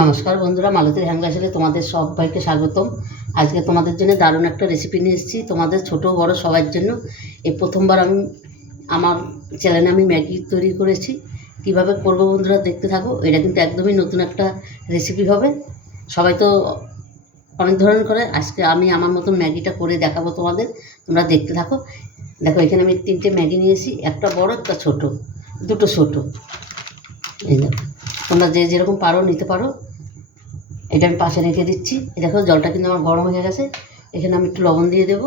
নমস্কার বন্ধুরা মালতীর হ্যাংলাসেলে তোমাদের সবাইকে স্বাগতম। আজকে তোমাদের জন্য দারুণ একটা রেসিপি নিয়ে এসেছি তোমাদের ছোট বড় সবার জন্য। এই প্রথমবার আমি আমার চ্যানেলে আমি ম্যাগি তৈরি করেছি। কীভাবে করব বন্ধুরা দেখতে থাকো, এটা কিন্তু একদমই নতুন একটা রেসিপি হবে। সবাই তো অনেক ধরনের করে, আজকে আমি আমার মতন ম্যাগিটা করে দেখাবো তোমাদের। তোমরা দেখতে থাকো। দেখো, এখানে আমি তিনটে ম্যাগি নিয়েছি, একটা বড়, একটা ছোট, দুটো ছোট। এই দেখো। তোমরা যে যেরকম পারো নিতে পারো। এটা আমি পাশে রেখে দিচ্ছি। দেখো, জলটা কিন্তু আমার গরম হয়ে গেছে। এখানে আমি একটু লবণ দিয়ে দেবো।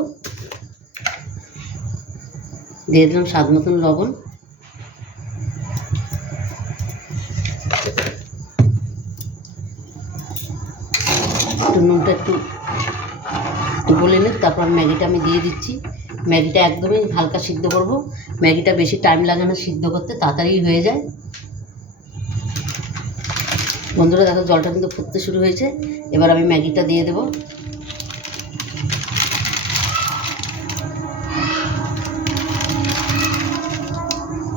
দিয়ে দিলাম স্বাদ মতন লবণ। একটু নুনটা একটু গলে নিক, তারপর ম্যাগিটা আমি দিয়ে দিচ্ছি। ম্যাগিটা একদমই হালকা সিদ্ধ করব। ম্যাগিটা বেশি টাইম লাগে না সিদ্ধ করতে তাড়াতাড়ি হয়ে যায়। বন্ধুরা, দেখো জলটা কিন্তু ফুটতে শুরু হয়েছে। এবার আমি ম্যাগিটা দিয়ে দেবো।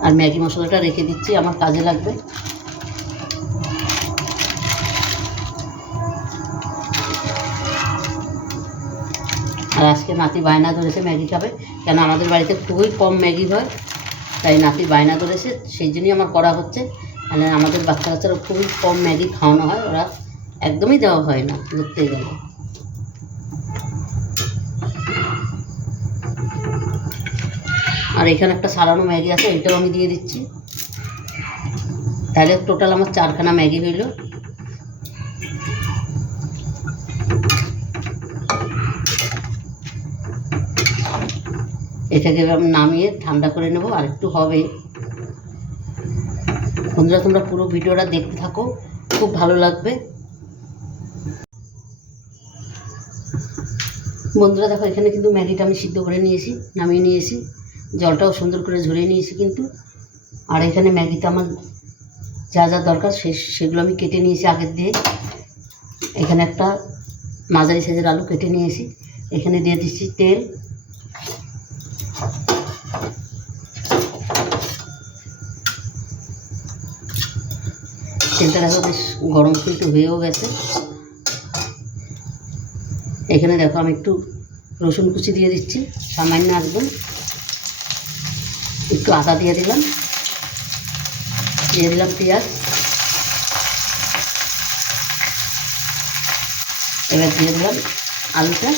আর ম্যাগি মশলাটা রেখে দিচ্ছি, আমার কাজে লাগবে। আর আজকে নাতি বায়না ধরেছে ম্যাগি খাবে, কেন আমাদের বাড়িতে খুবই কম ম্যাগি হয়, তাই নাতি বায়না ধরেছে, সেই জন্যই আমার করা হচ্ছে। মানে আমাদের বাচ্চা কাচ্চারা খুবই কম ম্যাগি খাওয়ানো হয়, ওরা একদমই দেওয়া হয় না ধরতে গেলে আর এখানে একটা সারানো ম্যাগি আছে এটাও আমি দিয়ে দিচ্ছি। তাহলে টোটাল আমার চারখানা ম্যাগি হইল। এটাকে নামিয়ে ঠান্ডা করে নেব, আর একটু হবে। বন্ধুরা, তোমরা পুরো ভিডিওটা দেখতে থাকো। খুব ভালো লাগবে। বন্ধুরা, দেখো, এখানে কিন্তু ম্যাগিটা আমি সিদ্ধ করে নিয়েছি, নামিয়ে নিয়েছি। জলটাও সুন্দর করে ঝরিয়ে নিয়েছি কিন্তু। আর এখানে ম্যাগিতে আমার যা যা দরকার, সে সেগুলো আমি কেটে নিয়েছি আগের দিয়ে। এখানে একটা মাঝারি সাইজের আলু কেটে নিয়েছি। এখানে দিয়ে দিচ্ছি তেল। তেলটা দেখো বেশ গরম কিন্তু হয়েও গেছে। এখানে দেখো আমি একটু রসুন কুচি দিয়ে দিচ্ছি, সামান্য একদম একটু আদা দিয়ে দিলাম দিয়ে দিলাম পেঁয়াজ। এবার দিয়ে দিলাম আলুটা।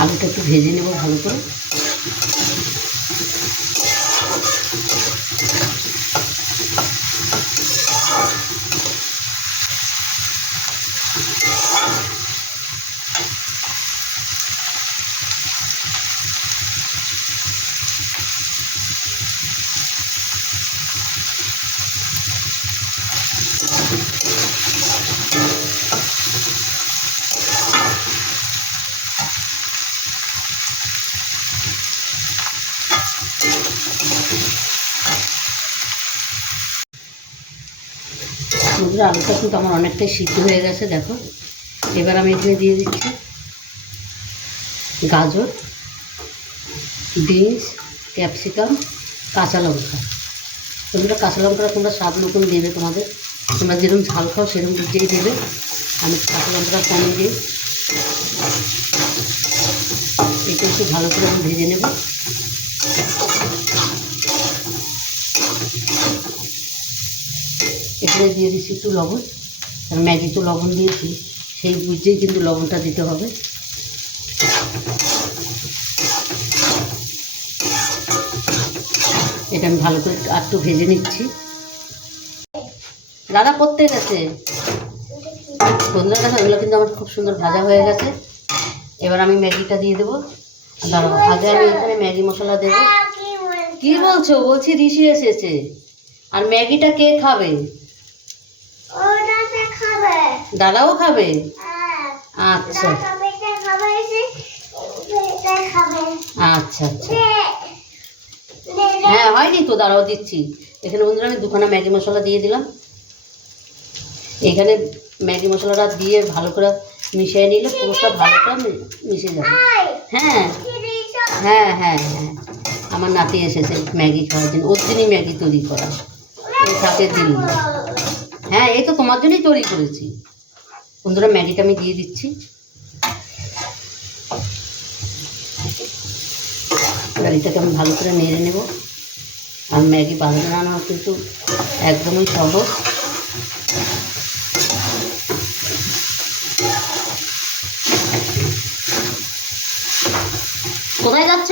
আলুটা একটু ভেজে নেব ভালো করে। বন্ধুরা আলুটা কিন্তু আমার অনেকটাই সিদ্ধ হয়ে গেছে, দেখো। এবার আমি এখানে দিয়ে দিচ্ছি গাজর, বিনস, ক্যাপসিকাম, কাঁচা লঙ্কা। তোমরা কাঁচা লঙ্কাটা তোমরা স্বাদ মতন দেবে তোমাদের। তোমরা যেরকম ঝাল খাও সেরকম বুঝেই দেবে। আমি কাঁচা লঙ্কাটা কমিয়ে দিই। এটা একটু ভালো করে আমি ভেজে নেব। এখানে দিয়ে দিচ্ছি একটু লবণ। কারণ ম্যাগি তো লবণ দিয়েছি, সেই বুঝেই কিন্তু লবণটা দিতে হবে। এটা আমি ভালো করে আর একটু ভেজে নিচ্ছি। দাদা করতে গেছে বন্ধুরা, দেখো, এগুলো কিন্তু আমার খুব সুন্দর ভাজা হয়ে গেছে। এবার আমি ম্যাগিটা দিয়ে দেবো। দাঁড়াবো আগে আমি এখানে ম্যাগি মশলা দেবো। কি বলছো? বলছি ঋষি এসেছে। আর ম্যাগিটা কে খাবে? দাদাও খাবে? হ্যাঁ। আচ্ছা। খাবে খাবে আচ্ছা আচ্ছা। যে হয়নি তো দাঁড়াও দিচ্ছি। এখানে বন্ধুরা আমি দুখানা ম্যাগি মশলা দিয়ে দিলাম। এখানে ম্যাগি মশলাটা দিয়ে ভালো করে মিশিয়ে নিলে পুরোটা ভালোটা মি- মিশে যাবে। হ্যাঁ। হ্যাঁ হ্যাঁ হ্যাঁ। আমার নাতি এসেছে ম্যাগি খাওয়ার জন্য। ওর জন্যই ম্যাগি তৈরি করা। ওই থাকে দিন। হ্যাঁ এই তো তোমার জন্যই তৈরি করেছি। বন্ধুরা ম্যাগিটা আমি দিয়ে দিচ্ছি। এটাকে আমি ভালো করে নেড়ে নেব। আর ম্যাগি বানানো কিন্তু একদমই সহজ। কোথায় যাচ্ছ?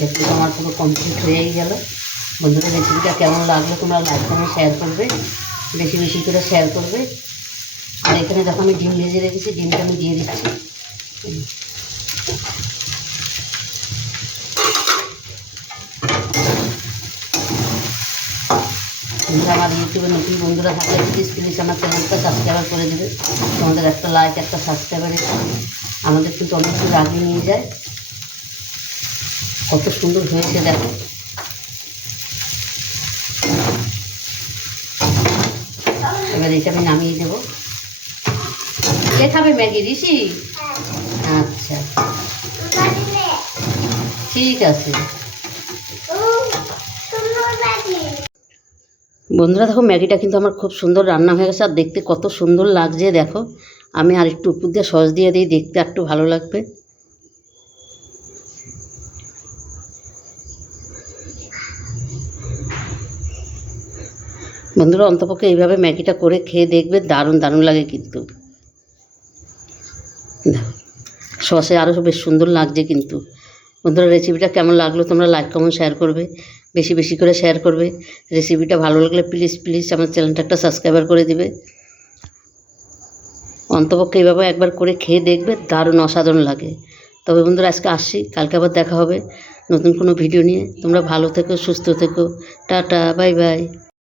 দেখতে তো আমার পুরো কমপ্লিট হয়েই গেল। বন্ধুরা রেসিপিটা কেমন লাগল তোমরা লাইক কমেন্ট শেয়ার করবে। বেশি বেশি করে শেয়ার করবে। আর এখানে দেখো আমি ডিম ভেজে রেখেছি, ডিমটা আমি দিয়ে দিচ্ছি। আমার ইউটিউবে নতুন বন্ধুরা থাকলে প্লিজ প্লিজ আমার চ্যানেলটা সাবস্ক্রাইব করে দেবে। তোমাদের একটা লাইক একটা সাবস্ক্রাইবার আমাদের কিন্তু অনেক আগিয়ে নিয়ে যায়। কত সুন্দর হয়েছে, দেখো। এবার এটা আমি নামিয়ে দেবো। কে খাবে ম্যাগি, ঋষি? আচ্ছা। ঠিক আছে। বন্ধুরা, দেখো, ম্যাগিটা কিন্তু আমার খুব সুন্দর রান্না হয়ে গেছে, আর দেখতে কত সুন্দর লাগছে, দেখো। আমি আর একটু উপর দিয়ে সস দিয়ে দিই, দেখতে একটু ভালো লাগবে। বন্ধুরা, অন্তপক্ষে এইভাবে ম্যাগিটা করে খেয়ে দেখবে, দারুণ দারুণ লাগে কিন্তু। সসে আরও বেশ সুন্দর লাগছে কিন্তু। বন্ধুরা রেসিপিটা কেমন লাগল তোমরা লাইক কমেন্ট শেয়ার করবে। বেশি বেশি করে শেয়ার করবে। রেসিপিটা ভালো লাগলে প্লিজ প্লিজ আমার চ্যানেলটা একটা সাবস্ক্রাইবার করে দিবে। অন্তপক্ষে এইভাবে একবার করে খেয়ে দেখবে, দারুণ অসাধারণ লাগে। তবে বন্ধুরা, আজকে আসছি, কালকে আবার দেখা হবে নতুন কোনো ভিডিও নিয়ে। তোমরা ভালো থেকো, সুস্থ থেকো। Tata bye bye